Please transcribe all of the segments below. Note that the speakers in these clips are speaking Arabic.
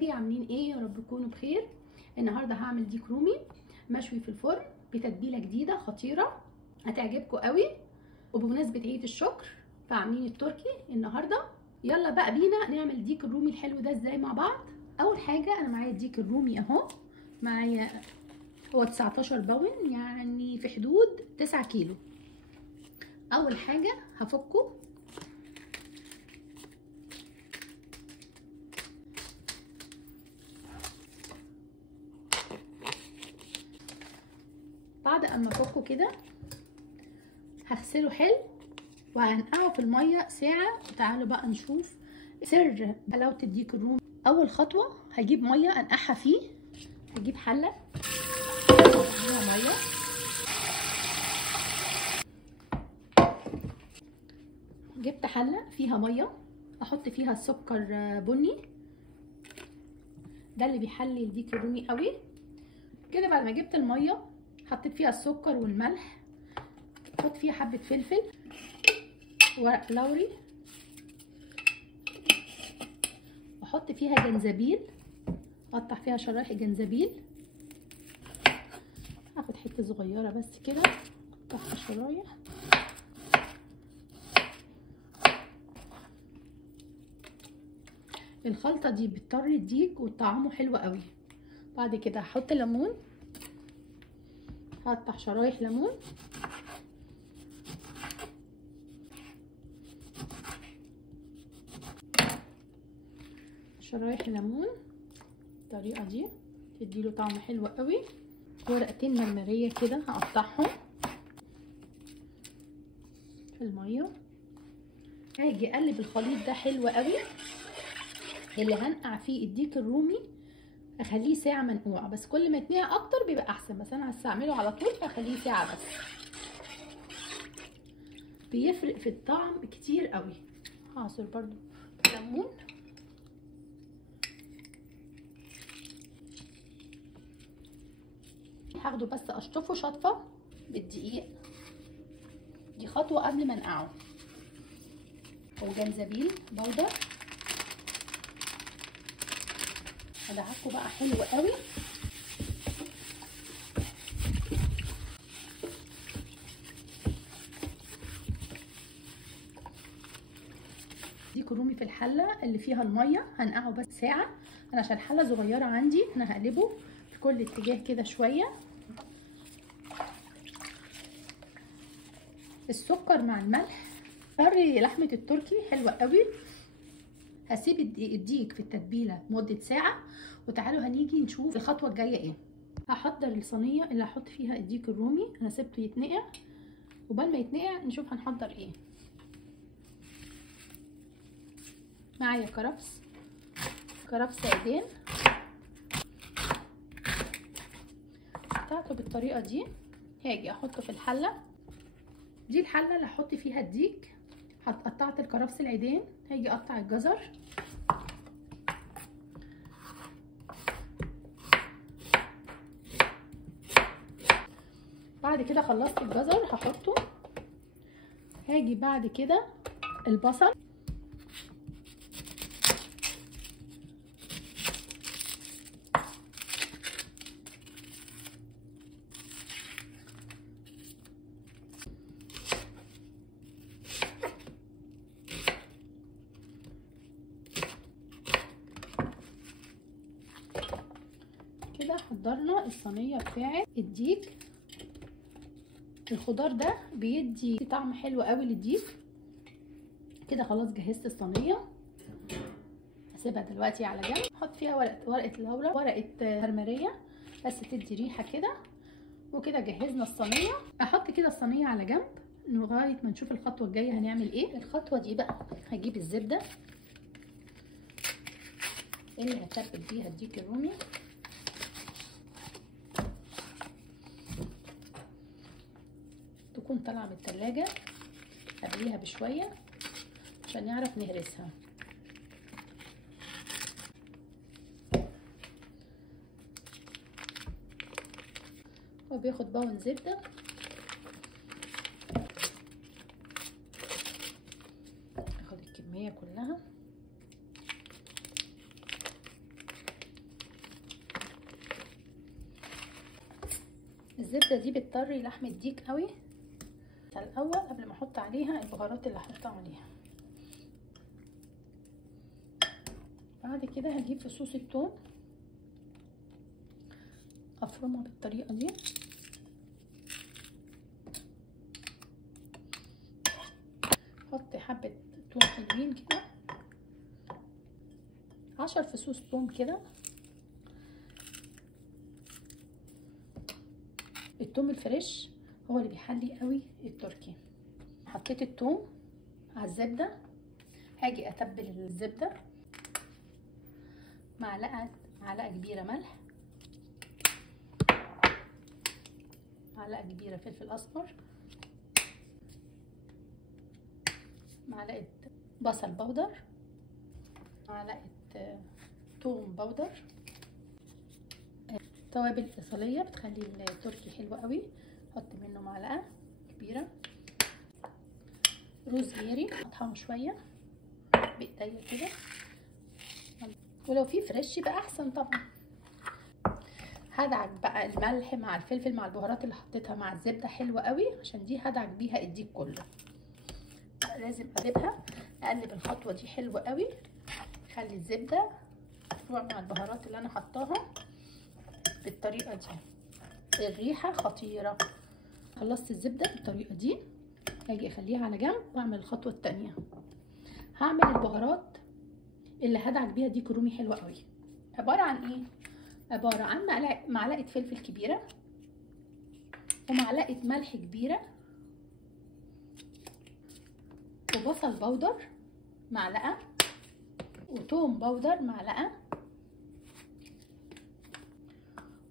حبايبي، عاملين ايه؟ يا رب تكونوا بخير. النهارده هعمل ديك رومي مشوي في الفرن بتتبيله جديده خطيره هتعجبكم قوي، وبمناسبه عيد الشكر فعاملين التركي النهارده. يلا بقى بينا نعمل ديك الرومي الحلو ده ازاي مع بعض. اول حاجه انا معايا الديك الرومي اهو، معايا هو 19 باون، يعني في حدود 9 كيلو. اول حاجه هفكه، بعد اما افكه كده هغسله حلو وهنقعه في الميه ساعه. تعالوا بقى نشوف سر حلاوه الديك الرومي. اول خطوه هجيب ميه انقعها فيه، هجيب حله فيها ميه، جبت حله فيها ميه احط فيها السكر بني، ده اللي بيحلي الديك الرومي قوي كده. بعد ما جبت الميه حطيت فيها السكر والملح، احط فيها حبه فلفل، ورق لوري، واحط فيها جنزبيل، اقطع فيها شرايح جنزبيل، هاخد حته صغيره بس كده اقطعها شرايح. الخلطه دي بتطري الديك وطعمه حلو قوي. بعد كده هحط ليمون، هقطع شرايح ليمون، شرايح ليمون بالطريقه دي تديله طعم حلو قوي. ورقتين مرمريه كده هقطعهم في الميه. هاجي اقلب الخليط ده حلو قوي. اللي هنقع فيه الديك الرومي اخليه ساعه منقوع، بس كل ما يتنقع اكتر بيبقى احسن، بس انا هستعمله على طول فاخليه ساعه بس. بيفرق في الطعم كتير قوي. هعصر برضو ليمون، هاخده بس اشطفه شطفه بالدقيق، دي خطوه قبل ما انقعه. وجنزبيل بودر، هدعكه بقى حلو قوي. ديك الرومي في الحله اللي فيها الميه هنقعه بس ساعه، انا عشان الحله صغيره عندي انا هقلبه في كل اتجاه كده شويه. السكر مع الملح طري لحمه التركي حلوه قوي. هسيب الديك في التتبيله مده ساعه، وتعالوا هنيجي نشوف الخطوه الجايه ايه. هحضر الصينيه اللي هحط فيها الديك الرومي، انا سبته يتنقع، وبال ما يتنقع نشوف هنحضر ايه. معايا كرفس عيدان قطعته بالطريقه دي. هاجي احطه في الحله دي، الحله اللي هحط فيها الديك. قطعت الكرفس العيدان، هاجي اقطع الجزر، بعد كده خلصت الجزر هحطه. هاجي بعد كده البصل، كده حضرنا الصينيه بتاعت الديك. الخضار ده بيدي طعم حلو قوي للديك. كده خلاص جهزت الصينيه، هسيبها دلوقتي على جنب. احط فيها ورقه لورا، ورقه مرمريه بس تدي ريحه كده. وكده جهزنا الصينيه. احط كده الصينيه على جنب لغايه ما نشوف الخطوه الجايه هنعمل ايه. الخطوه دي بقى هجيب الزبده اللي هتبل بيها الديك الرومي، تكون طالعه من التلاجة قبليها بشويه عشان نعرف نهرسها. هو بياخد باون زبده، اخد الكميه كلها. الزبده دي بتطري لحم الديك قوي. الاول قبل ما احط عليها البهارات اللي هحطها عليها. بعد كده هجيب فصوص الثوم افرمها بالطريقه دي. احط حبه ثوم حلوين كده، 10 فصوص ثوم كده. الثوم الفريش هو اللي بيحلي قوي التركي. حطيت الثوم على الزبده. هاجي اتبل الزبده، معلقه كبيره ملح، معلقه كبيره فلفل اسمر، معلقه بصل بودر، معلقه ثوم بودر. توابل ايطاليه بتخلي التركي حلو قوي، احط منه معلقه كبيره. روزماري اقطعه شويه بايديا كده، ولو في فريش يبقى احسن طبعا. هدعك بقى الملح مع الفلفل مع البهارات اللي حطيتها مع الزبده حلوه قوي، عشان دي هدعك بيها الديك كله. لازم اقلبها، اقلب الخطوه دي حلوه قوي، خلي الزبده تروح مع البهارات اللي انا حطاها بالطريقه دي. الريحه خطيره. خلصت الزبده بالطريقه دي، هاجي اخليها على جنب واعمل الخطوه الثانيه. هعمل البهارات اللي هدعك بيها ديك رومي حلوه قوي. عباره عن ايه؟ عباره عن معلقه فلفل كبيره، ومعلقه ملح كبيره، وبصل بودر معلقه، وتوم بودر معلقه.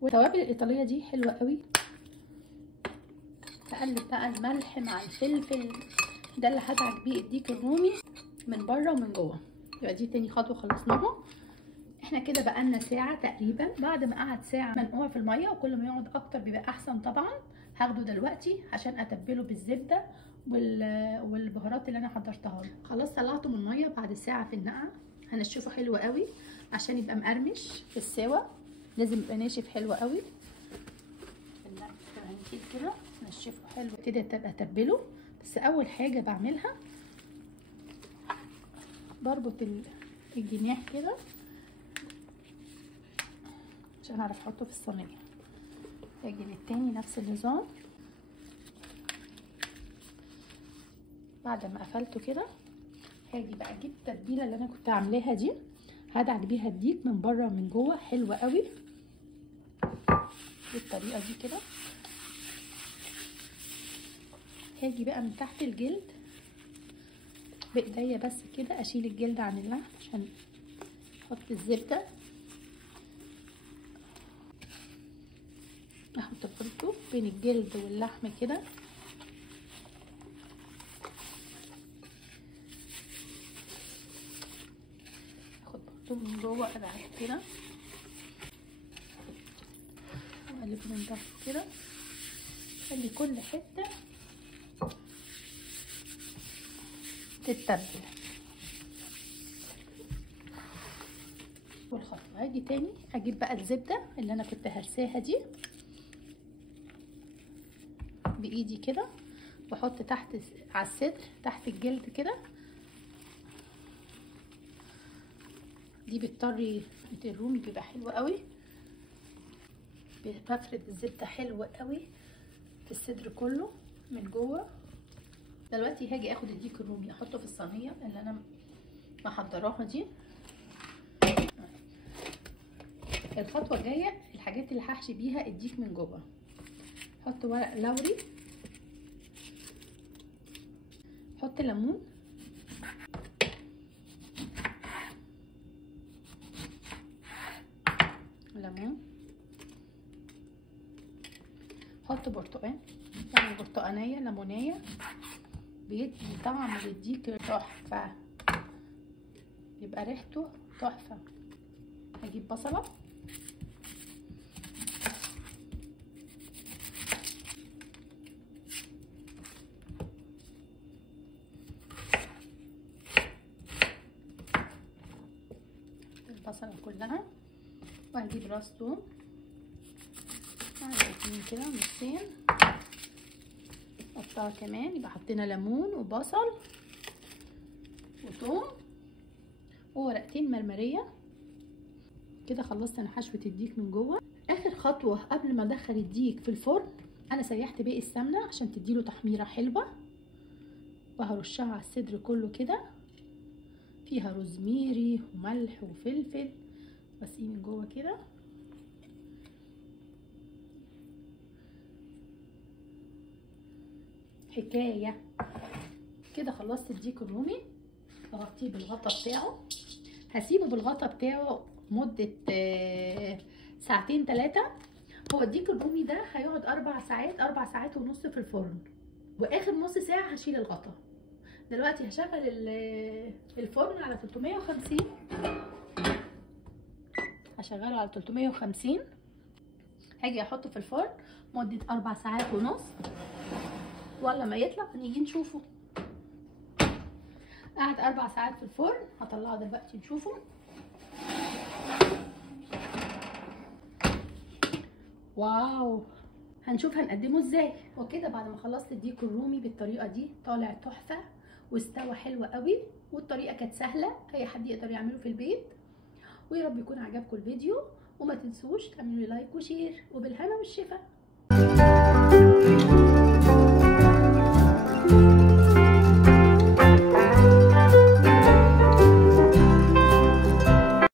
والتوابل الايطاليه دي حلوه قوي. تقلب بقى الملح مع الفلفل، ده اللي هدعك بيه الديك الرومي من بره ومن جوه. يبقى دي تاني خطوه خلصناها. احنا كده بقالنا ساعه تقريبا. بعد ما قعد ساعه منقوع في الميه، وكل ما يقعد اكتر بيبقى احسن طبعا. هاخده دلوقتي عشان اتبله بالزبده والبهارات اللي انا حضرتها له. خلاص طلعته من الميه بعد ساعه في النقع. هنشفه حلو قوي عشان يبقى مقرمش في السوا. لازم يبقى ناشف حلو قوي. هنجيب كده نشفه حلو كده، تبقى اتبله. بس اول حاجه بعملها بربط الجناح كده عشان اعرف احطه في الصينيه. الجناح التاني نفس النظام. بعد ما قفلته كده هاجي بقى اجيب التتبيله اللي انا كنت عاملاها دي، هدعك بيها الديك من بره ومن جوه حلوه قوي بالطريقه دي كده. هاجي بقى من تحت الجلد بايديا بس كده، اشيل الجلد عن اللحم عشان احط الزبده. احط برضو بين الجلد واللحم كده. اخد برضو من جوه ادعك كده، واقلب من تحت كده، خلي كل حته تتبل. والخطوه هاجي تاني اجيب بقى الزبده اللي انا كنت هرساها دي بايدي كده، واحط تحت على الصدر تحت الجلد كده. دي بتطري الرومي، بيبقى حلو قوي. بفرد الزبده حلوه قوي في الصدر كله من جوه. دلوقتي هاجي اخد الديك الرومي احطه في الصينيه اللي انا محضراها دي. الخطوه الجايه الحاجات اللي هحشي بيها الديك من جوه. احط ورق لوري، احط ليمون، احط برتقان، يعني برتقانيه ليمونيه، بيدي طعم للديك تحفه، يبقى ريحته تحفه. هجيب بصله، البصله كلها، وهجيب راس توم قاسمين كده نصين، قطعه كمان، يبقى حطينا ليمون وبصل وثوم وورقتين مرمريه. كده خلصت انا حشوه الديك من جوه. اخر خطوه قبل ما ادخل الديك في الفرن، انا سيحت باقي السمنه عشان تديله تحميره حلوه، وهرشها على الصدر كله كده، فيها روزميري وملح وفلفل، بس من جوه كده. حكايه. كده خلصت الديك الرومي، اغطيه بالغطا بتاعه، هسيبه بالغطا بتاعه مده ساعتين 3. هو الديك الرومي ده هيقعد 4 ساعات، 4 ساعات ونص في الفرن، واخر نص ساعه هشيل الغطا. دلوقتي هشغل الفرن على 350، هشغله على 350. هاجي احطه في الفرن مده 4 ساعات ونص، ولا ما يطلع نيجي نشوفه. قعد 4 ساعات في الفرن، هطلعه دلوقتي نشوفه. واو، هنشوف هنقدمه ازاي. وكده بعد ما خلصت الديك الرومي بالطريقه دي، طالع تحفه واستوى حلو قوي، والطريقه كانت سهله، اي حد يقدر يعمله في البيت. ويا رب يكون عجبكم الفيديو، وما تنسوش تعملوا لايك وشير، وبالهنا والشفا.